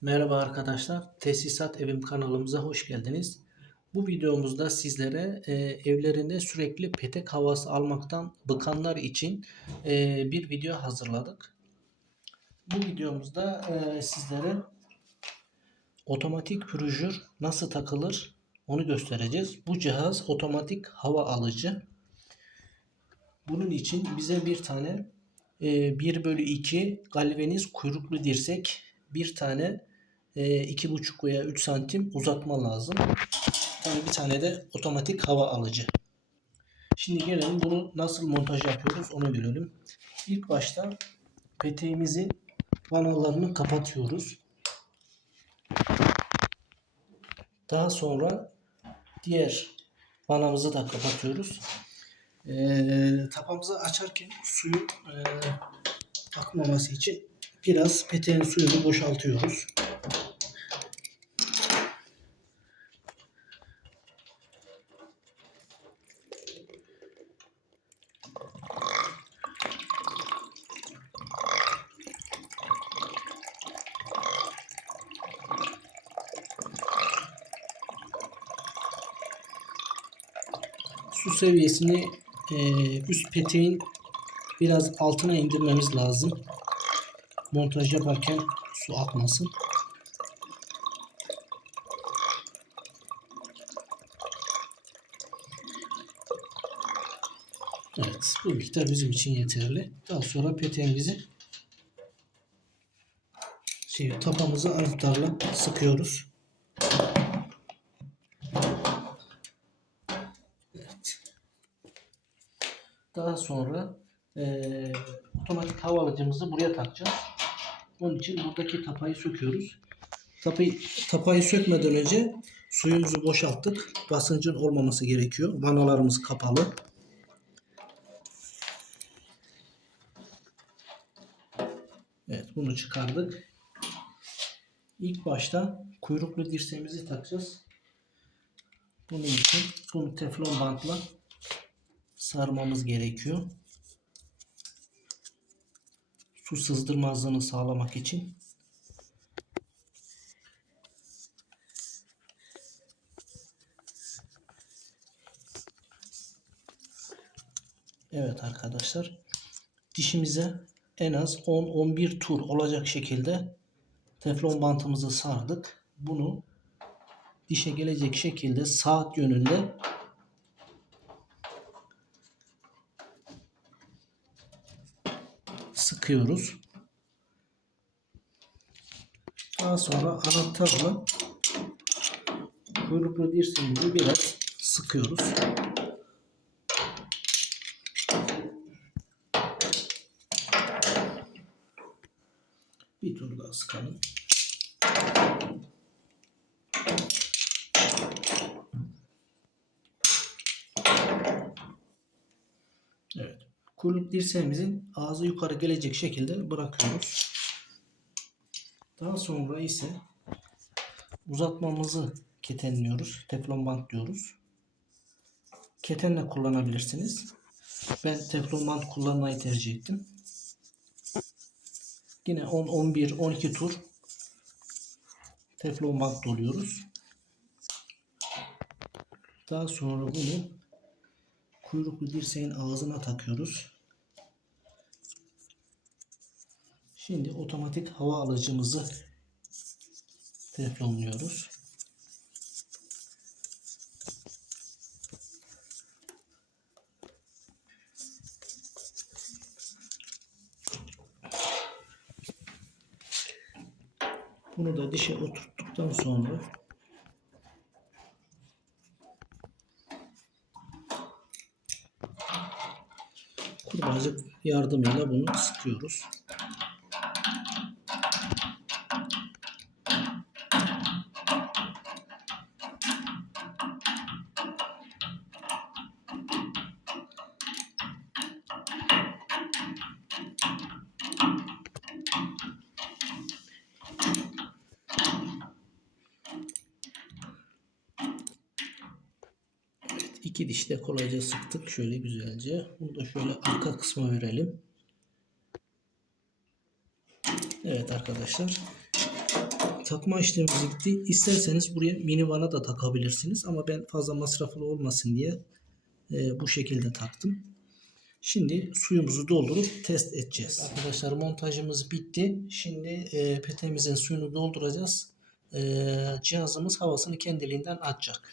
Merhaba arkadaşlar, Tesisat Evim kanalımıza hoş geldiniz. Bu videomuzda sizlere e, evlerinde sürekli petek havası almaktan bıkanlar için e, bir video hazırladık. Bu videomuzda e, sizlere otomatik pürüjür nasıl takılır onu göstereceğiz. Bu cihaz otomatik hava alıcı. Bunun için bize bir tane e, 1 bölü 2 galvaniz kuyruklu dirsek bir tane e, iki buçuk veya 3 santim uzatma lazım. Tabii bir tane de otomatik hava alıcı. Şimdi gelelim bunu nasıl montaj yapıyoruz onu görelim. İlk başta peteğimizin vanalarını kapatıyoruz. Daha sonra diğer vanamızı da kapatıyoruz. Ee, tapamızı açarken suyun e, akmaması için biraz peteğin suyunu boşaltıyoruz. Su seviyesini e, üst peteğin biraz altına indirmemiz lazım. Montaj yaparken su akmasın. Evet, bu miktar bizim için yeterli. Daha sonra peteğimizi şey, tapamızı anahtarla sıkıyoruz. Evet. Daha sonra eee, otomatik hava buraya takacağız. Onun için buradaki tapayı söküyoruz. Tapayı, tapayı sökmeden önce suyumuzu boşalttık. Basıncın olmaması gerekiyor. Vanalarımız kapalı. Evet bunu çıkardık. İlk başta kuyruklu dirseğimizi takacağız. Bunun için bunu teflon bantla sarmamız gerekiyor. Su sızdırmazlığını sağlamak için. Evet arkadaşlar. Dişimize en az 10-11 tur olacak şekilde teflon bantımızı sardık. Bunu dişe gelecek şekilde saat yönünde sıkıyoruz. Daha sonra anahtarla kuyruklu dirseğimizi biraz sıkıyoruz. Bir tur daha sıkalım. Evet. Kuyruk dirseğimizin ağzı yukarı gelecek şekilde bırakıyoruz. Daha sonra ise uzatmamızı ketenliyoruz. Teflon bant diyoruz. Ketenle kullanabilirsiniz. Ben teflon bant kullanmayı tercih ettim. Yine 10, 11, 12 tur teflon bant doluyoruz. Daha sonra bunu kuyruklu dirseğin ağzına takıyoruz. Şimdi otomatik hava alıcımızı teflonluyoruz. Bunu da dişe oturttuktan sonra kurbağacık yardımıyla bunu sıkıyoruz. İki dişle kolayca sıktık. Şöyle güzelce. Bunu da şöyle arka kısma verelim. Evet arkadaşlar. takma işlemimiz bitti. İsterseniz buraya mini vana da takabilirsiniz ama ben fazla masraflı olmasın diye e, bu şekilde taktım. Şimdi suyumuzu doldurup test edeceğiz. Arkadaşlar montajımız bitti. Şimdi e, petemizin suyunu dolduracağız. E, cihazımız havasını kendiliğinden açacak.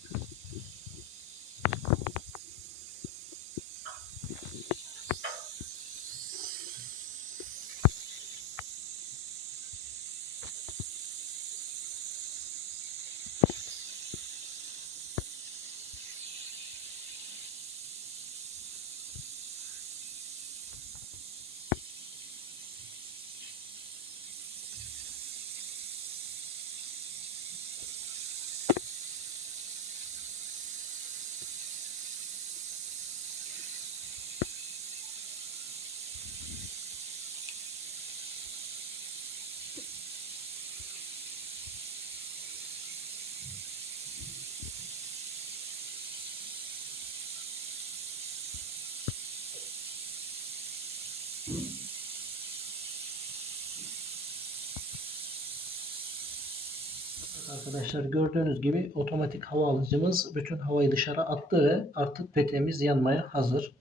Arkadaşlar gördüğünüz gibi otomatik hava alıcımız bütün havayı dışarı attı ve artık petemiz yanmaya hazır.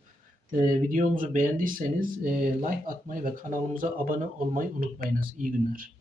Ee, videomuzu beğendiyseniz e, like atmayı ve kanalımıza abone olmayı unutmayınız. İyi günler.